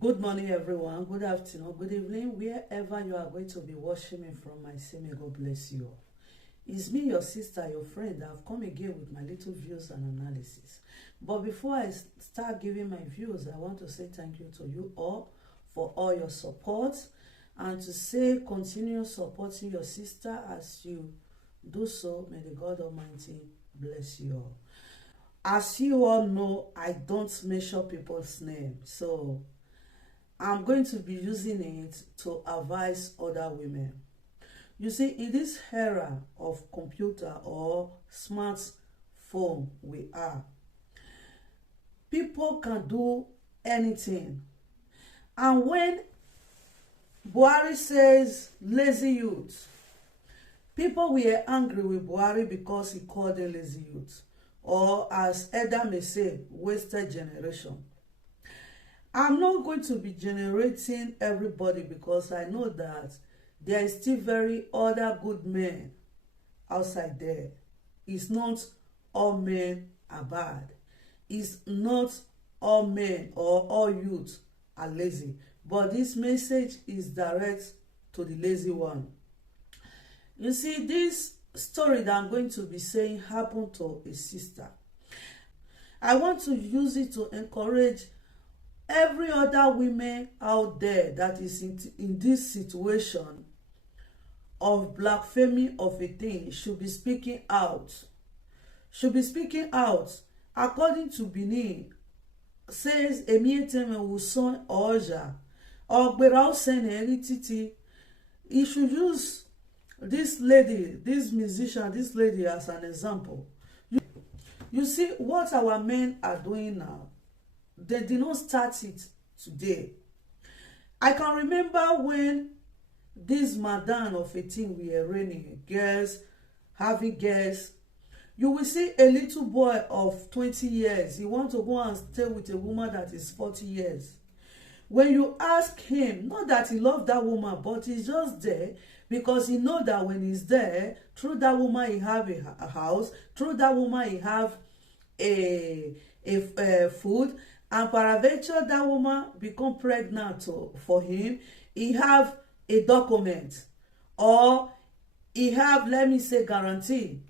Good morning, everyone. Good afternoon, good evening, wherever you are going to be watching me from. I say, may God bless you all. It's me, your sister, your friend. I've come again with my little views and analysis. But before I start giving my views, I want to say thank you to you all for all your support and to say continue supporting your sister. As you do so, may the God Almighty bless you all. As you all know, I don't mention people's name, so I'm going to be using it to advise other women. You see, in this era of computer or smartphone we are, people can do anything. And when Buhari says lazy youth, people were angry with Buhari because he called them lazy youth, or as Eda may say, wasted generation. I'm not going to be generating everybody because I know that there is still very other good men outside there. It's not all men are bad. It's not all men or all youth are lazy. But this message is direct to the lazy one. You see, this story that I'm going to be saying happened to a sister. I want to use it to encourage every other woman out there that is in this situation of blasphemy of a thing should be speaking out. Should be speaking out. According to Benin, says Emieteme Wuson Oja or Berao Sene Titi, he should use this lady, this musician, this lady as an example. You see what our men are doing now. They did not start it today. I can remember when this madam of 18 were raining, girls, having girls. You will see a little boy of 20 years. He wants to go and stay with a woman that is 40 years. When you ask him, not that he loves that woman, but he's just there because he knows that when he's there, through that woman he have a house, through that woman he have a food, and paraventure that woman become pregnant for him, he have a document or he have, let me say, guarantee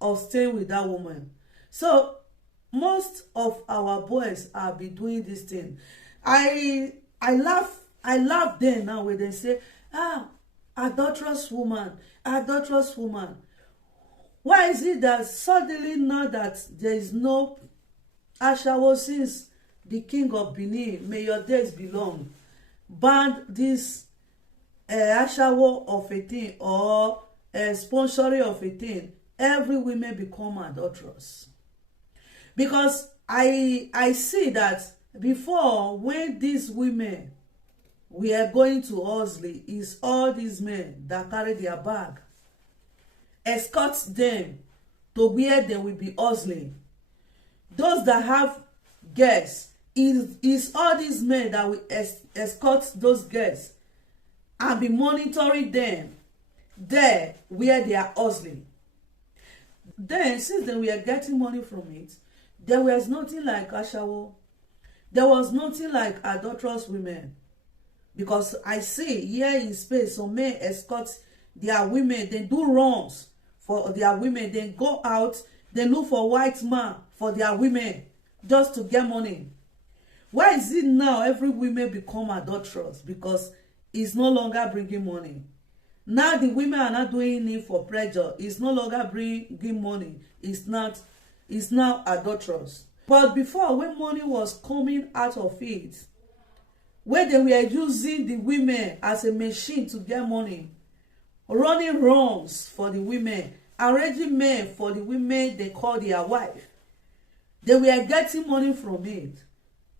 of staying with that woman. So most of our boys are be doing this thing. I laugh them now when they say, adulterous woman, adulterous woman. Why is it that suddenly now that there is no Ashawo, since the king of Benin, may your days be long, banned this Ashawo of a thing or sponsoring of a thing, every woman become adulterous. Because I see that before, when these women were going to Osley, is all these men that carry their bag, escort them to where they will be hustling. Those that have girls, is all these men that will escort those girls and be monitoring them there where they are hustling. Then, since they were getting money from it, there was nothing like Ashawo. There was nothing like adulterous women. Because I see here in space, some men escort their women, they do runs for their women, they go out, they look for white man for their women just to get money. Why is it now every woman become adulterous? Because it's no longer bringing money. Now the women are not doing it for pleasure. It's no longer bringing money. It's now adulterous. But before, when money was coming out of it, where they were using the women as a machine to get money, running runs for the women, arranging men for the women they call their wife, they were getting money from it.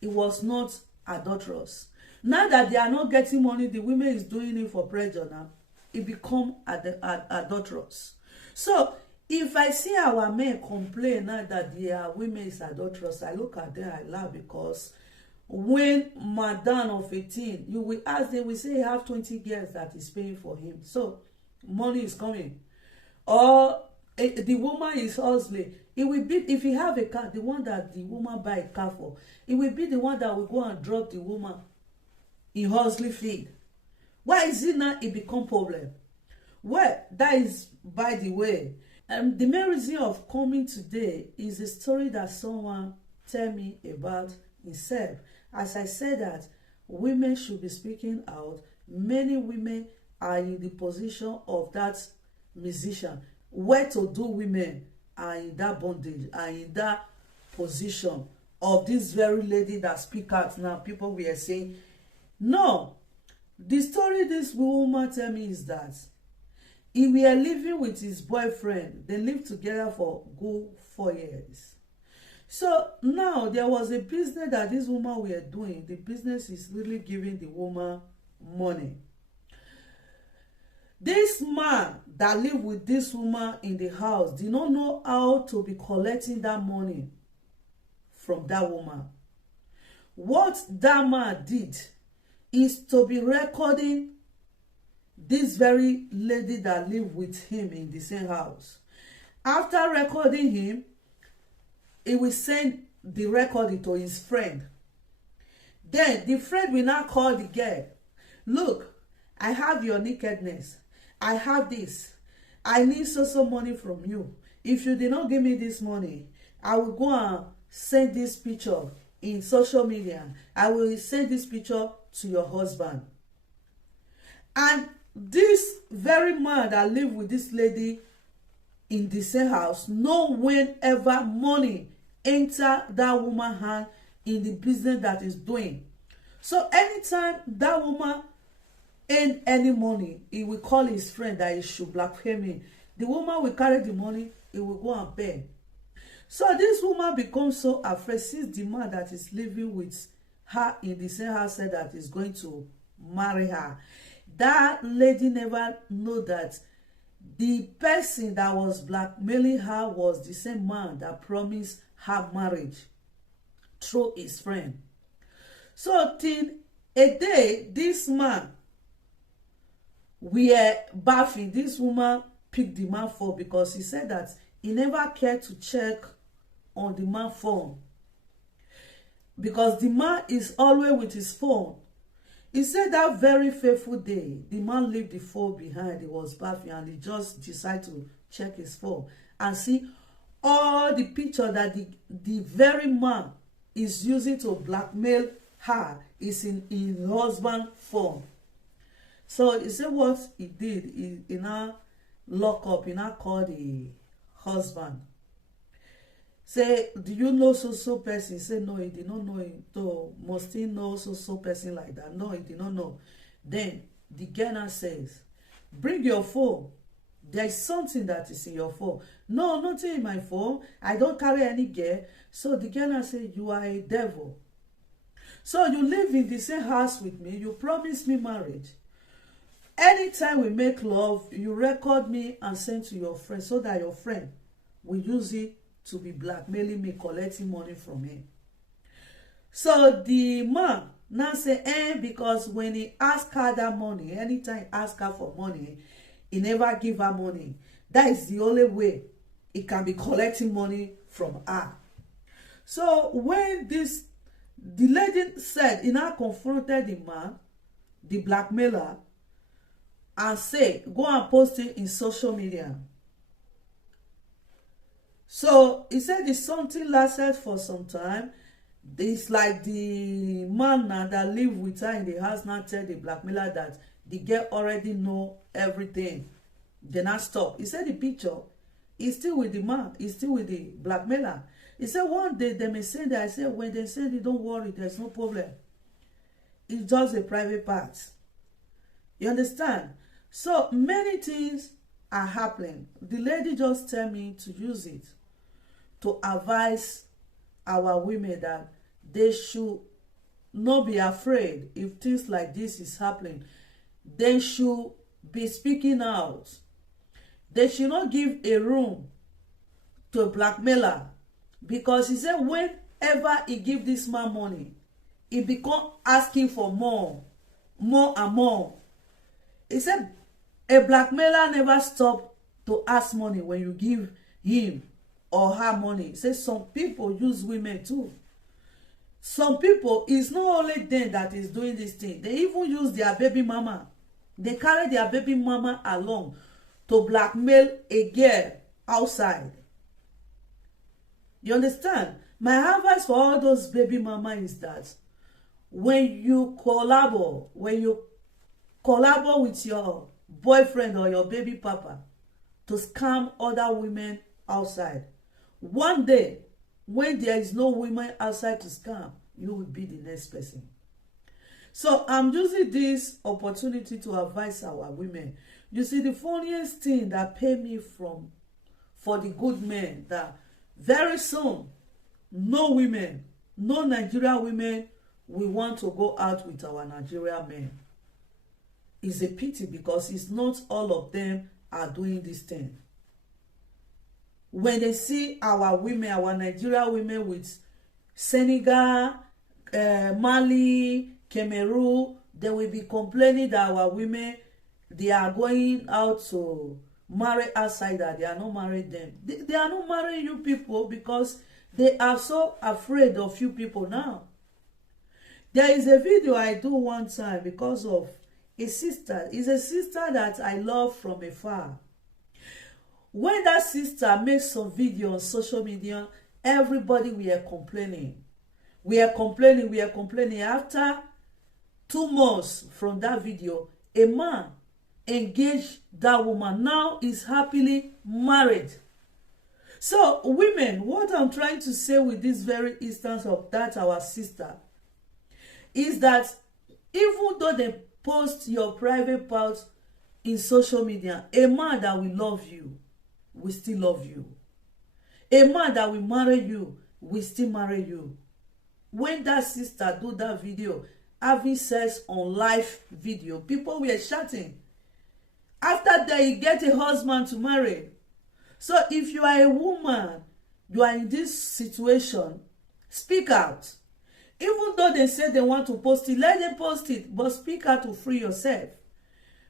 It was not adulterous. Now that they are not getting money, the women is doing it for pleasure now. It become adulterous. So if I see our men complain now that their women is adulterous, I look at them, I laugh, because when madam of 18, you will ask them, we say he have 20 girls that is paying for him. So money is coming. Or the woman is hustling. It will be, if you have a car, the one that the woman buy a car for, it will be the one that will go and drop the woman in hustling field. Why is it now it become problem? Well, that is by the way. The main reason of coming today is a story that someone tell me about himself. As I said that women should be speaking out, many women are in the position of that musician. Well-to-do women are in that bondage, are in that position of this very lady that speak out now. People were saying, no. The story this woman tell me is that he were living with his boyfriend. They lived together for good 4 years. So now there was a business that this woman were doing. The business is really giving the woman money. This man that lived with this woman in the house did not know how to be collecting that money from that woman. What that man did is to be recording this very lady that lived with him in the same house. After recording him, he will send the recording to his friend. Then the friend will now call the girl. Look, I have your nakedness. I have this. I need so money from you. If you did not give me this money, I will go and send this picture in social media. I will send this picture to your husband. And this very man that lived with this lady in the same house know whenever money enter that woman hand in the business that is doing. So anytime that woman earn any money, he will call his friend that he should blackmail me. The woman will carry the money, he will go and pay. So this woman becomes so afraid since the man that is living with her in the same house said that is going to marry her. That lady never know that the person that was blackmailing her was the same man that promised her marriage through his friend. So till a day, this man were baffling. This woman picked the man phone because he said that he never cared to check on the man phone because the man is always with his phone. He said that very fateful day, the man left the phone behind. He was bathing and he just decided to check his phone and see all the picture that the very man is using to blackmail her is in his husband's phone. So he said what he did, he now lock up, he now called the husband. Say, do you know so person? He said no, he did not know him. So must he know so person like that? No, he did not know. Then the girl now says, bring your phone. There is something that is in your phone. No, nothing in my phone. I don't carry any girl. So the girl now said, you are a devil. So you live in the same house with me. You promised me marriage. Anytime we make love, you record me and send to your friend so that your friend will use it to be blackmailing me, collecting money from him. So the man now say, because when he ask her that money, anytime he ask her for money, he never give her money. That is the only way he can be collecting money from her. So when the lady said, he now confronted the man, the blackmailer, and say, go and post it in social media. So he said it's something lasted for some time. It's like the man now that live with her in the house now tell the blackmailer that the girl already know everything. They not stop. He said the picture is still with the man, is still with the blackmailer. He said one day they may send it. I said when they send it, don't worry, there's no problem. It's just a private part. You understand? So many things are happening. The lady just tell me to use it to advise our women that they should not be afraid if things like this is happening. They should be speaking out. They should not give a room to a blackmailer because he said whenever he give this man money, he become asking for more and more. He said a blackmailer never stop to ask money when you give him or her money. He says some people use women too. Some people, it's not only them that is doing this thing. They even use their baby mama. They carry their baby mama along to blackmail a girl outside. You understand? My advice for all those baby mama is that when you collabo with your boyfriend or your baby papa to scam other women outside, one day when there is no women outside to scam, you will be the next person. So I'm using this opportunity to advise our women. You see, the funniest thing that pay me for the good men, that very soon no women, no Nigerian women will want to go out with our Nigerian men. It's a pity because it's not all of them are doing this thing. When they see our women, our Nigerian women with Senegal, Mali, Cameroon, they will be complaining that our women, they are going out to marry outsider. They are not marrying them. They are not marrying you people because they are so afraid of you people now. There is a video I do one time because of a sister. It's a sister that I love from afar. When that sister makes some video on social media, everybody were complaining. We are complaining. After 2 months from that video, a man engaged that woman. Now is happily married. So, women, what I'm trying to say with this very instance of that our sister is that even though they post your private parts in social media, a man that will love you will still love you. A man that will marry you will still marry you. When that sister do that video, having sex on live video, people were shouting. After that, you get a husband to marry. So if you are a woman, you are in this situation, speak out. Even though they say they want to post it, let them post it, but speak out to free yourself.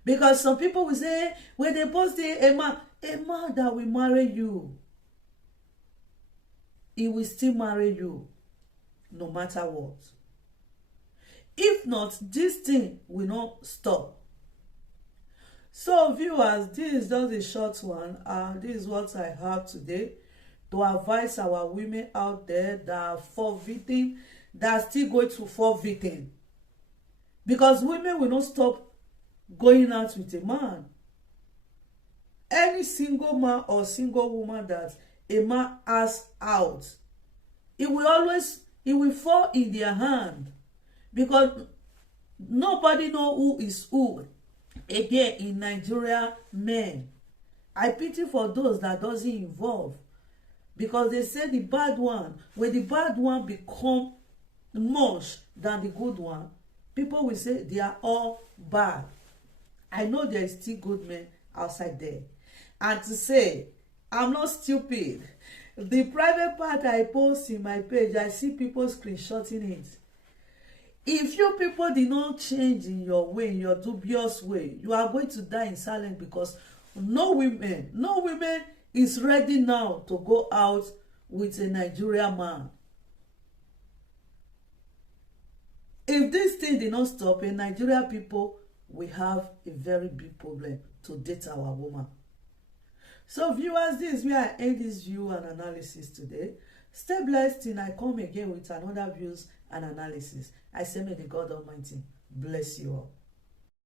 Because some people will say, when they post it, a man that will marry you, he will still marry you, no matter what. If not, this thing will not stop. So viewers, this is just a short one. This is what I have today to advise our women out there that are fall victim, that are still going to fall victim. Because women will not stop going out with a man. Any single man or single woman that a man asks out, it will fall in their hand. Because nobody know who is who. Again, in Nigeria, men, I pity for those that doesn't involve, because they say the bad one, when the bad one become much than the good one, people will say they are all bad. I know there is still good men outside there. And to say, I'm not stupid. The private part I post in my page, I see people screenshotting it. If you people did not change in your way, in your dubious way, you are going to die in silence, because no women is ready now to go out with a Nigerian man. If this thing did not stop, in Nigeria people will have a very big problem to date our woman. So viewers, this is where I end this view and analysis today. Stay blessed till I come again with another views and analysis. I say may the God Almighty bless you all.